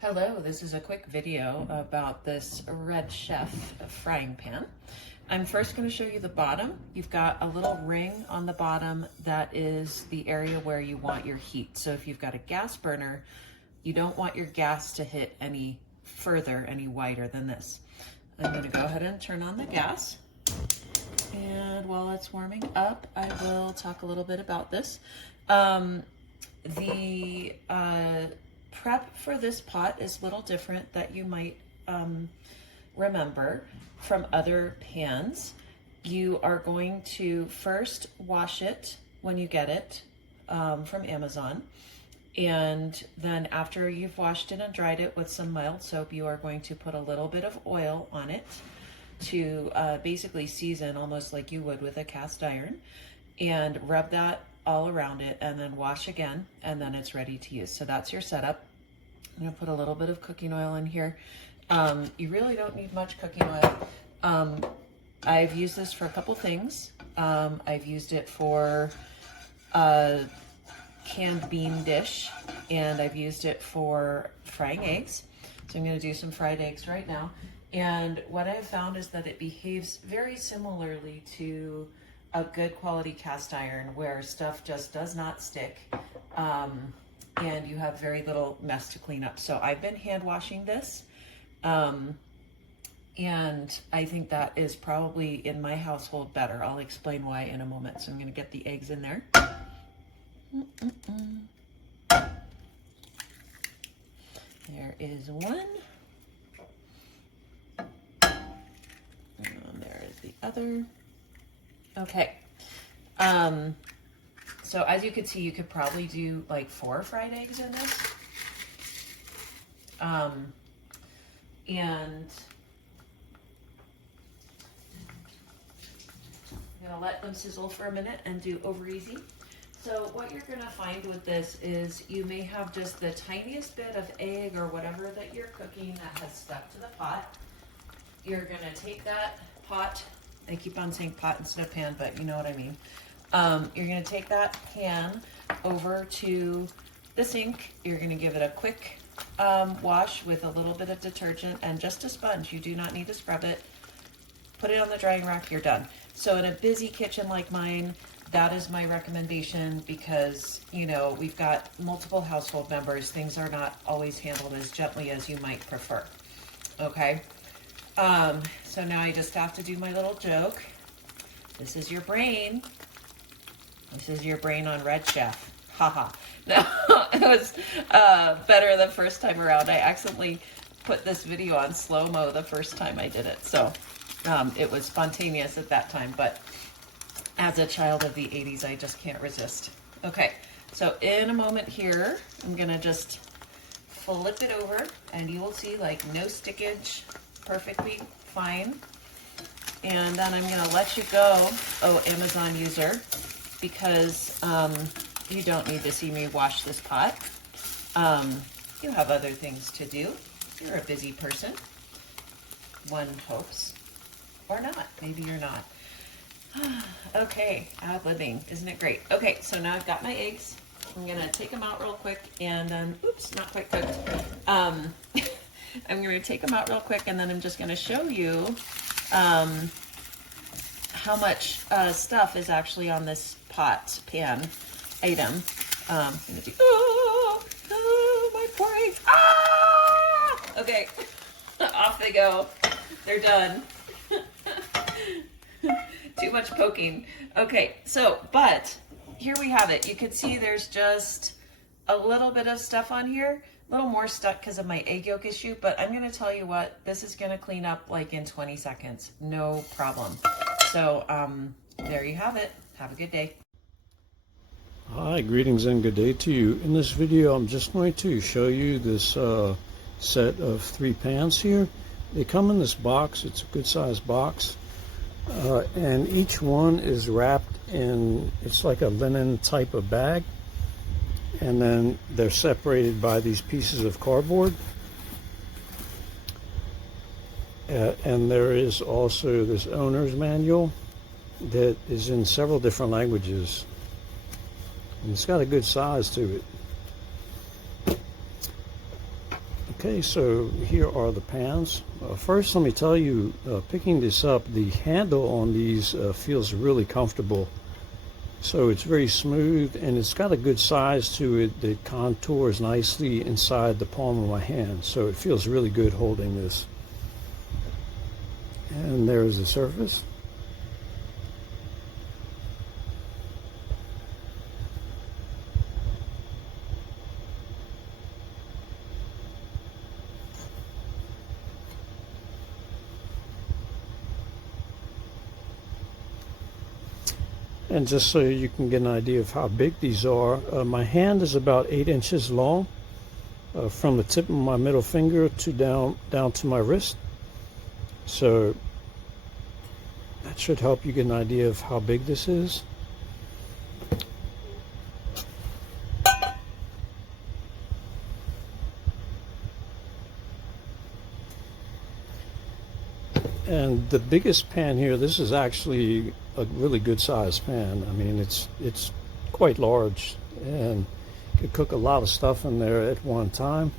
Hello, this is a quick video about this Redchef frying pan. I'm first going to show you the bottom. You've got a little ring on the bottom that is the area where you want your heat. So if you've got a gas burner, you don't want your gas to hit any further, any wider than this. I'm going to go ahead and turn on the gas. And while it's warming up, I will talk a little bit about this. The prep for this pot is a little different that you might remember from other pans. You are going to first wash it when you get it from Amazon. And then after you've washed it and dried it with some mild soap, you are going to put a little bit of oil on it to basically season, almost like you would with a cast iron, and rub that all around it and then wash again, and then it's ready to use. So that's your setup. I'm gonna put a little bit of cooking oil in here. You really don't need much cooking oil. I've used this for a couple things. I've used it for a canned bean dish, and I've used it for frying eggs. So I'm gonna do some fried eggs right now. And what I've found is that it behaves very similarly to a good quality cast iron where stuff just does not stick. And you have very little mess to clean up. So I've been hand washing this. And I think that is probably in my household better. I'll explain why in a moment. So I'm gonna get the eggs in there. There is one. And there is the other. Okay. So as you can see, you could probably do like 4 fried eggs in this. And I'm gonna let them sizzle for a minute and do over easy. So what you're gonna find with this is you may have just the tiniest bit of egg or whatever that you're cooking that has stuck to the pot. You're gonna take that pot, I keep on saying pot instead of pan, but you know what I mean. You're gonna take that pan over to the sink. You're gonna give it a quick wash with a little bit of detergent and just a sponge. You do not need to scrub it. Put it on the drying rack, you're done. So in a busy kitchen like mine, that is my recommendation because, you know, we've got multiple household members. Things are not always handled as gently as you might prefer, okay? So now I just have to do my little joke. This is your brain. This is your brain on Redchef. Haha. No, it was better the first time around. I accidentally put this video on slow-mo the first time I did it. So it was spontaneous at that time, but as a child of the 80s, I just can't resist. Okay, so in a moment here, I'm gonna just flip it over and you will see like no stickage, perfectly fine. And then I'm gonna let you go, oh, Amazon user, because you don't need to see me wash this pot. You have other things to do. You're a busy person, one hopes, or not, maybe you're not. Okay, ad-libbing, isn't it great? Okay, so now I've got my eggs. I'm gonna take them out real quick and then, oops, not quite cooked. I'm gonna take them out real quick and then I'm just gonna show you how much stuff is actually on this pan item. I'm gonna do, oh, my poor eggs. Ah! Okay, off they go. They're done. Too much poking. Okay, so, but here we have it. You can see there's just a little bit of stuff on here, a little more stuck because of my egg yolk issue, but I'm gonna tell you what, this is gonna clean up like in 20 seconds, no problem. So there you have it. Have a good day. Hi, greetings and good day to you. In this video, I'm just going to show you this set of 3 pans here. They come in this box. It's a good sized box. And each one is wrapped in, it's like a linen type of bag. And then they're separated by these pieces of cardboard. And there is also this owner's manual that is in several different languages. And it's got a good size to it. Okay, so here are the pans. First, let me tell you, picking this up, the handle on these feels really comfortable. So it's very smooth and it's got a good size to it that contours nicely inside the palm of my hand. So it feels really good holding this. And there's the surface. And just so you can get an idea of how big these are, my hand is about 8 inches long, from the tip of my middle finger to down to my wrist. So that should help you get an idea of how big this is. And the biggest pan here, this is actually a really good sized pan. I mean, it's quite large and could cook a lot of stuff in there at one time.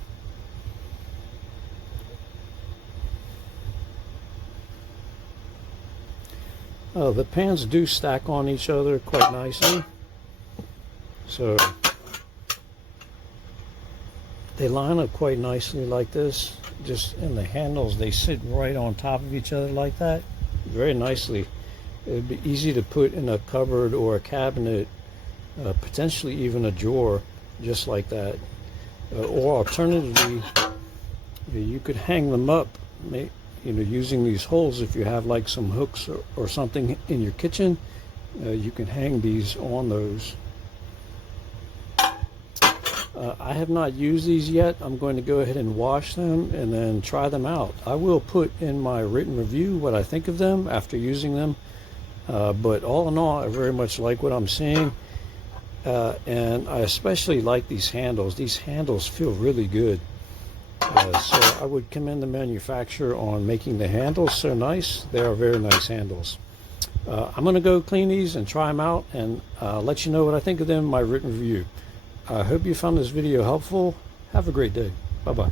The pans do stack on each other quite nicely. So they line up quite nicely like this. Just in the handles, they sit right on top of each other like that, very nicely. It would be easy to put in a cupboard or a cabinet, potentially even a drawer, just like that. Or alternatively, you could hang them up, using these holes. If you have like some hooks or something in your kitchen, you can hang these on those. I have not used these yet. I'm going to go ahead and wash them and then try them out. I will put in my written review what I think of them after using them. But all in all, I very much like what I'm seeing. And I especially like these handles. These handles feel really good. So I would commend the manufacturer on making the handles so nice. They are very nice handles. I'm going to go clean these and try them out and let you know what I think of them in my written review. I hope you found this video helpful. Have a great day. Bye-bye.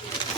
too.